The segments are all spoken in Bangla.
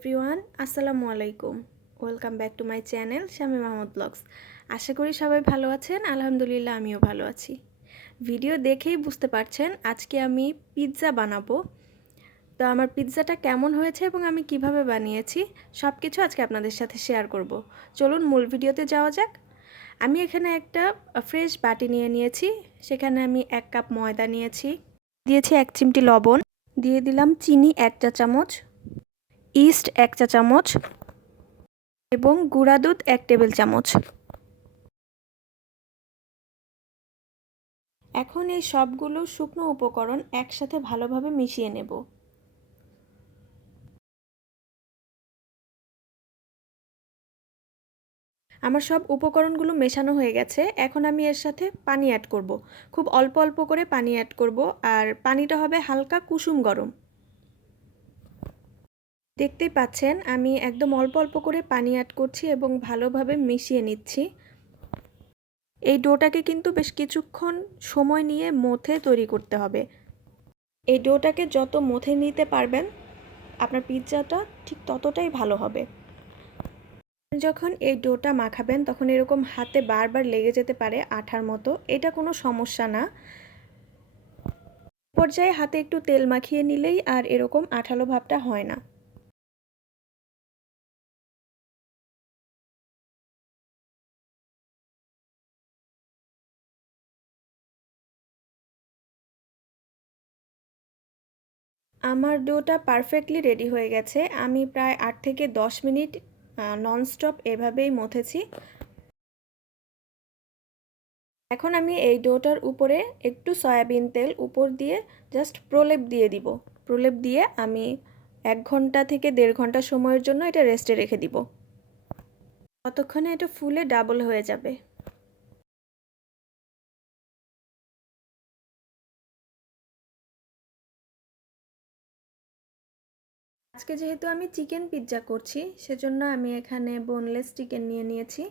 এভরিওয়ান, আসসালামু আলাইকুম। Welcome back to my channel Shami Mahmud vlogs. আশা করি সবাই ভালো আছেন। আলহামদুলিল্লাহ আমিও ভালো আছি। ভিডিও দেখেই বুঝতে পারছেন আজকে আমি পিৎজা বানাবো। তো আমার পিৎজাটা কেমন হয়েছে এবং আমি কিভাবে বানিয়েছি সব কিছু আজকে আপনাদের সাথে শেয়ার করব। চলুন মূল ভিডিওতে যাওয়া যাক। আমি এখানে একটা ফ্রেশ বাটি নিয়ে নিয়েছি। সেখানে আমি 1 কাপ ময়দা নিয়েছি, দিয়েছি 1 চিমটি লবণ, দিয়ে দিলাম চিনি 1 চা চামচ, ইস্ট 1 চা চামচ এবং গুঁড়া দুধ 1 টেবিল চামচ। এখন এই সবগুলো শুকনো উপকরণ একসাথে ভালোভাবে মিশিয়ে নেব। আমার সব উপকরণগুলো মেশানো হয়ে গেছে। এখন আমি এর সাথে পানি অ্যাড করব। খুব অল্প অল্প করে পানি অ্যাড করব, আর পানিটা হবে হালকা কুসুম গরম। দেখতেই পাচ্ছেন আমি একদম অল্প অল্প করে পানি অ্যাড করছি এবং ভালোভাবে মিশিয়ে নিচ্ছি। এই ডোটাকে কিন্তু বেশ কিছুক্ষণ সময় নিয়ে মথে তৈরি করতে হবে। এই ডোটাকে যত মথে নিতে পারবেন আপনার পিৎজাটা ঠিক ততটাই ভালো হবে। যখন এই ডোটা মাখাবেন তখন এরকম হাতে বারবার লেগে যেতে পারে আঠার মতো, এটা কোনো সমস্যা না। পর্যায়ে হাতে একটু তেল মাখিয়ে নিলেই আর এরকম আঠালো ভাবটা হয় না। আমার ডোটা পারফেক্টলি রেডি হয়ে গেছে। আমি প্রায় 8 থেকে 10 মিনিট ননস্টপ এভাবেই মথেছি। এখন আমি এই ডোটার উপরে একটু সয়াবিন তেল উপর দিয়ে জাস্ট প্রলেপ দিয়ে দিব। প্রলেপ দিয়ে আমি 1 ঘন্টা থেকে 1.5 ঘন্টা সময়ের জন্য এটা রেস্টে রেখে দিব। ততক্ষণে এটা ফুলে ডাবল হয়ে যাবে। আজকে যেহেতু আমি চিকেন পিৎজা করছি সেজন্য আমি এখানে বোনলেস চিকেন নিয়ে নিয়েছি।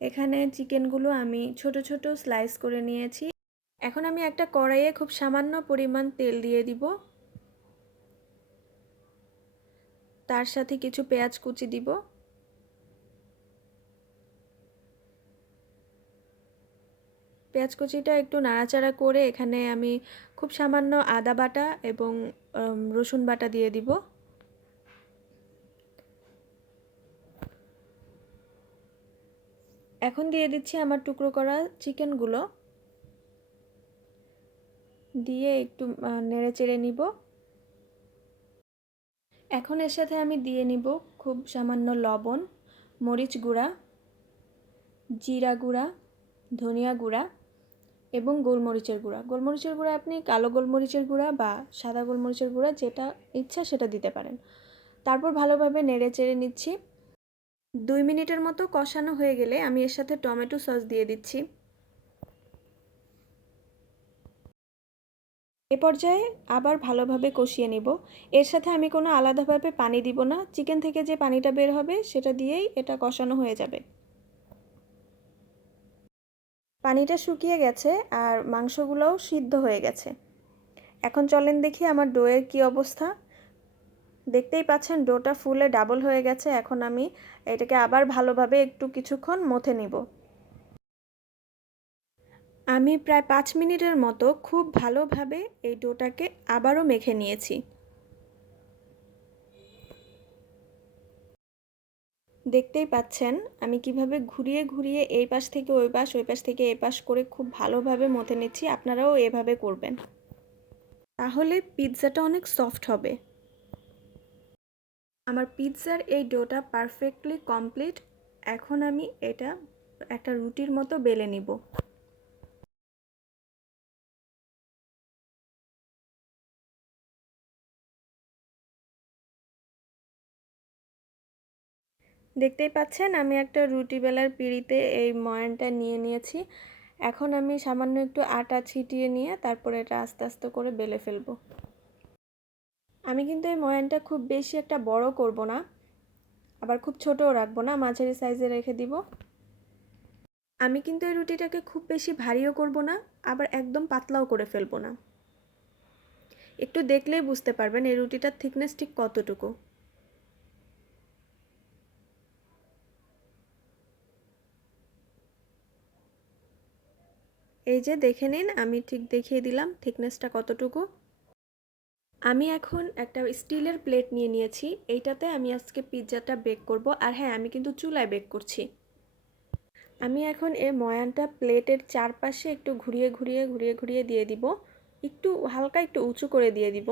এখানে চিকেনগুলো আমি ছোট ছোট স্লাইস করে নিয়েছি। এখন আমি একটা কড়াইয়ে খুব সামান্য পরিমাণ তেল দিয়ে দিব। তার সাথে কিছু পেঁয়াজ কুচি দিব। পেঁয়াজ কুচিটা একটু নাড়াচাড়া করে এখানে আমি খুব সামান্য আদা বাটা এবং রসুন বাটা দিয়ে দিব। এখন দিয়ে দিচ্ছি আমার টুকরো করা চিকেনগুলো, দিয়ে একটু নেড়ে চেড়ে নিব। এখন এর সাথে আমি দিয়ে নিব খুব সামান্য লবণ, মরিচ গুঁড়া, জিরা গুঁড়া, ধনিয়া গুঁড়া এবং গোলমরিচের গুঁড়া। গোলমরিচের গুঁড়া আপনি কালো গোলমরিচের গুঁড়া বা সাদা গোলমরিচের গুঁড়া যেটা ইচ্ছা সেটা দিতে পারেন। তারপর ভালোভাবে নেড়ে চেড়ে নিচ্ছি। 2 মিনিটের মতো কষানো হয়ে গেলে আমি এর সাথে টমেটো সস দিয়ে দিচ্ছি। এ পর্যায়ে আবার ভালোভাবে কষিয়ে নিব। এর সাথে আমি কোনো আলাদাভাবে পানি দিব না, চিকেন থেকে যে পানিটা বের হবে সেটা দিয়েই এটা কষানো হয়ে যাবে। পানিটা শুকিয়ে গেছে আর মাংসগুলোও সিদ্ধ হয়ে গেছে। এখন চলেন দেখি আমার ডোয়ের কি অবস্থা। দেখতেই পাচ্ছেন ডোটা ফুলে ডাবল হয়ে গেছে। এখন আমি এটাকে আবার ভালোভাবে একটু কিছুক্ষণ মথে নিব। আমি প্রায় 5 মিনিটের মতো খুব ভালোভাবে এই ডোটাকে আবারও মেখে নিয়েছি। দেখতেই পাচ্ছেন আমি কিভাবে ঘুরিয়ে ঘুরিয়ে এই পাশ থেকে ওই পাশ, ওই পাশ থেকে এই পাশ করে খুব ভালোভাবে মথে নিচ্ছি। আপনারাও এভাবে করবেন, তাহলে পিৎজাটা অনেক সফট হবে। আমার পিৎজার এই ডোটা পারফেক্টলি কমপ্লিট। এখন আমি এটা একটা রুটির মতো বেলে নিব। দেখতেই পাচ্ছেন আমি একটা রুটি বেলার পিঁড়িতে এই ময়ানটা নিয়ে নিয়েছি। এখন আমি সামান্য একটু আটা ছিটিয়ে নিয়ে তারপরে এটা আস্তে আস্তে করে বেলে ফেলবো। আমি কিন্তু এই ময়ানটা খুব বেশি একটা বড় করব না, আবার খুব ছোটও রাখবো না, মাঝারি সাইজে রেখে দিব। আমি কিন্তু এই রুটিটাকে খুব বেশি ভারীও করব না, আবার একদম পাতলাও করে ফেলবো না। একটু দেখলেই বুঝতে পারবেন এই রুটিটার থিকনেস ঠিক কতটুকু। এই যে দেখে নিন, আমি ঠিক দেখিয়ে দিলাম থিকনেসটা কতটুকু। আমি এখন একটা স্টিলের প্লেট নিয়ে নিয়েছি, এইটাতে আমি আজকে পিৎজাটা বেক করব। আর হ্যাঁ, আমি কিন্তু চুলায় বেক করছি। আমি এখন এই ময়ানটা প্লেটের চারপাশে একটু ঘুরিয়ে ঘুরিয়ে ঘুরিয়ে ঘুরিয়ে দিয়ে দিব, একটু হালকা একটু উঁচু করে দিয়ে দিব।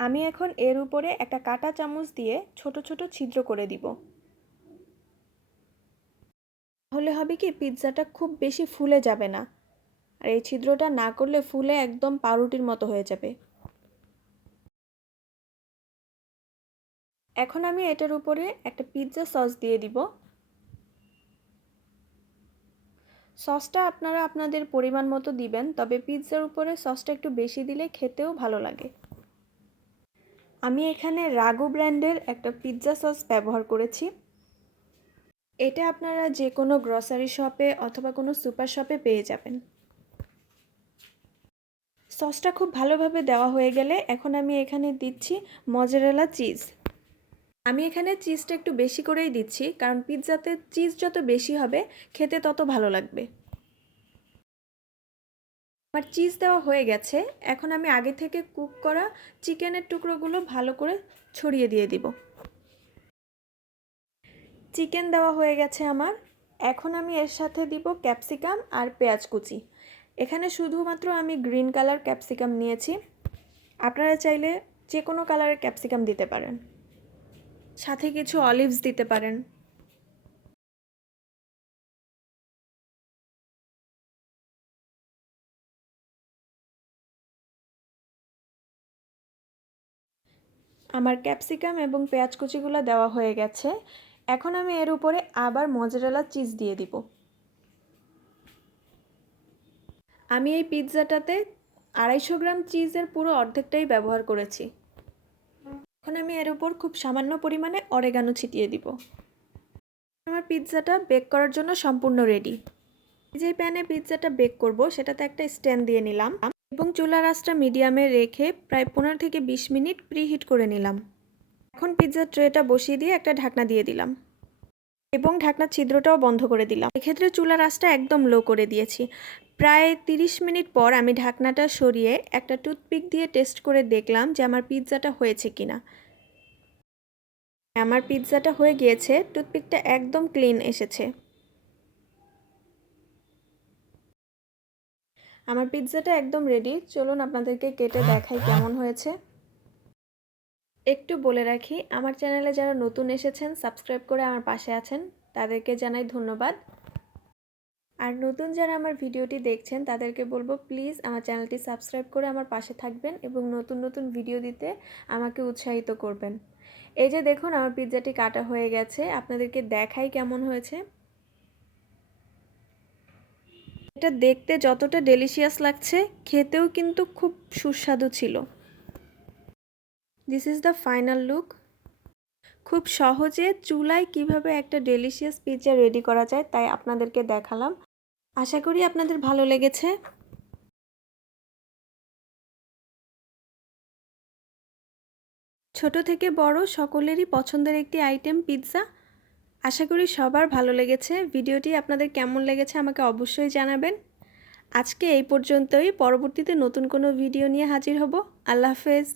আমি এখন এর উপরে একটা কাঁটা চামচ দিয়ে ছোট ছোট ছিদ্র করে দিব। তাহলে হবে কি, পিৎজাটা খুব বেশি ফুলে যাবে না। আর এই ছিদ্রটা না করলে ফুলে একদম পাউরুটির মতো হয়ে যাবে। এখন আমি এটার উপরে একটা পিৎজা সস দিয়ে দিব। সসটা আপনারা আপনাদের পরিমাণ মতো দিবেন, তবে পিৎজার উপরে সসটা একটু বেশি দিলে খেতেও ভালো লাগে। আমি এখানে রাগু ব্র্যান্ডের একটা পিৎজা সস ব্যবহার করেছি। এটা আপনারা যে কোনো গ্রসারি শপে অথবা কোনো সুপার শপে পেয়ে যাবেন। সসটা খুব ভালোভাবে দেওয়া হয়ে গেলে এখন আমি এখানে দিচ্ছি মজারেলা চিজ। আমি এখানে চিজটা একটু বেশি করেই দিচ্ছি, কারণ পিৎজাতে চিজ যত বেশি হবে খেতে তত ভালো লাগবে। আমার চিজ দেওয়া হয়ে গেছে, এখন আমি আগে থেকে কুক করা চিকেনের টুকরোগুলো ভালো করে ছড়িয়ে দিয়ে দিব। চিকেন দেওয়া হয়ে গেছে আমার। এখন আমি এর সাথে দিব ক্যাপসিকাম আর পেঁয়াজ কুচি। এখানে শুধুমাত্র আমি গ্রিন কালার ক্যাপসিকাম নিয়েছি, আপনারা চাইলে যে কোনো কালারের ক্যাপসিকাম দিতে পারেন, সাথে কিছু অলিভস দিতে পারেন। আমার ক্যাপসিকাম এবং পেঁয়াজ কুচিগুলো দেওয়া হয়ে গেছে। এখন আমি এর উপরে আবার মজারেলা চিজ দিয়ে দিব। আমি এই পিৎজাটাতে 250 গ্রাম চিজের পুরো অর্ধেকটাই ব্যবহার করেছি। এখন আমি এর উপর খুব সামান্য পরিমাণে অরেগানো ছিটিয়ে দিব। আমার পিৎজাটা বেক করার জন্য সম্পূর্ণ রেডি। যে প্যানে পিৎজাটা বেক করব সেটাতে একটা স্ট্যান্ড দিয়ে নিলাম এবং চুলার আঁচটা মিডিয়ামে রেখে প্রায় 15 থেকে 20 মিনিট প্রিহিট করে নিলাম। এখন পিৎজার ট্রেটা বসিয়ে দিয়ে একটা ঢাকনা দিয়ে দিলাম এবং ঢাকনার ছিদ্রটাও বন্ধ করে দিলাম। এক্ষেত্রে চুলার আঁচটা একদম লো করে দিয়েছি। প্রায় 30 মিনিট পর আমি ঢাকনাটা সরিয়ে একটা টুথপিক দিয়ে টেস্ট করে দেখলাম যে আমার পিৎজাটা হয়েছে কিনা। আমার পিৎজাটা হয়ে গিয়েছে, টুথপিকটা একদম ক্লিন এসেছে। আমার পিৎজাটা একদম রেডি, চলুন আপনাদেরকে কেটে দেখাই কেমন হয়েছে। একটু বলে রাখি, আমার চ্যানেলে যারা নতুন এসেছেন সাবস্ক্রাইব করে আমার পাশে আছেন তাদেরকে জানাই ধন্যবাদ। আর নতুন যারা আমার ভিডিওটি দেখছেন তাদেরকে বলবো প্লিজ আমার চ্যানেলটি সাবস্ক্রাইব করে আমার পাশে থাকবেন এবং নতুন নতুন ভিডিও দিতে আমাকে উৎসাহিত করবেন। এই যে দেখুন, আমার পিৎজাটি কাটা হয়ে গেছে, আপনাদেরকে দেখাই কেমন হয়েছে। এটা দেখতে যতটা ডেলিশিয়াস লাগছে, খেতেও কিন্তু খুব সুস্বাদু ছিল। This is the final look. খুব সহজে চুলায় কিভাবে একটা ডেলিশিয়াস পিৎজা রেডি করা যায় তাই আপনাদেরকে দেখালাম। আশা করি আপনাদের ভালো লেগেছে। ছোট থেকে বড় সকলেরই পছন্দের একটি আইটেম পিৎজা। আশা করি সবার ভালো লেগেছে। ভিডিওটি আপনাদের কেমন লেগেছে আমাকে অবশ্যই জানাবেন। আজকে এই পর্যন্তই, পরবর্তীতে নতুন কোনো ভিডিও নিয়ে হাজির হব। আল্লাহ হাফেজ।